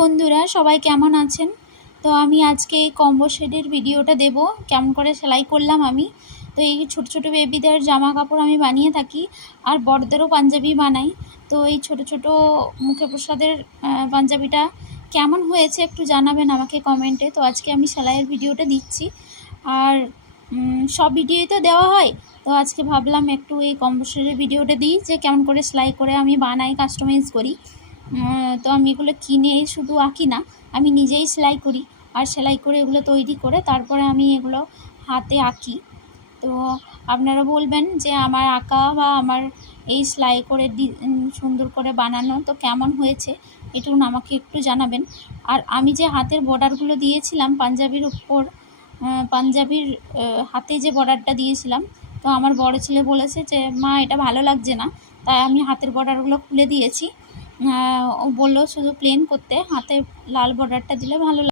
বন্ধুরা, সবাই কেমন আছেন? তো আমি আজকে এই কম্বো শেডের ভিডিওটা দেব, কেমন করে সেলাই করলাম আমি। তো এই ছোট ছোট বেবিদের জামা কাপড় আমি বানিয়ে থাকি, আর বড়দেরও পাঞ্জাবি বানাই। তো এই ছোট ছোট মুখে প্রসাদের পাঞ্জাবিটা কেমন হয়েছে একটু জানাবেন আমাকে কমেন্টে। তো আজকে আমি সেলাইয়ের ভিডিওটা দিচ্ছি, আর সব ভিডিওই তো দেওয়া হয়। তো আজকে ভাবলাম একটু এই কম্বো শেডের ভিডিওটা দিই, যে কেমন করে সেলাই করে আমি বানাই, কাস্টমাইজ করি। তো আমি এগুলো কিনে শুধু আঁকি না, আমি নিজেই সেলাই করি, আর সেলাই করে এগুলো তৈরি করে তারপরে আমি এগুলো হাতে আঁকি। তো আপনারা বলবেন যে আমার আঁকা বা আমার এই সেলাই করে সুন্দর করে বানানো তো কেমন হয়েছে, এটুকু আমাকে একটু জানাবেন। আর আমি যে হাতের বর্ডারগুলো দিয়েছিলাম পাঞ্জাবির উপর, পাঞ্জাবির হাতে যে বর্ডারটা দিয়েছিলাম, তো আমার বড় ছেলে বলেছে যে মা এটা ভালো লাগছে না, তাই আমি হাতের বর্ডারগুলো খুলে দিয়েছি। ও বললো শুধু প্লেন করতে, হাতে লাল বর্ডারটা দিলে ভালো।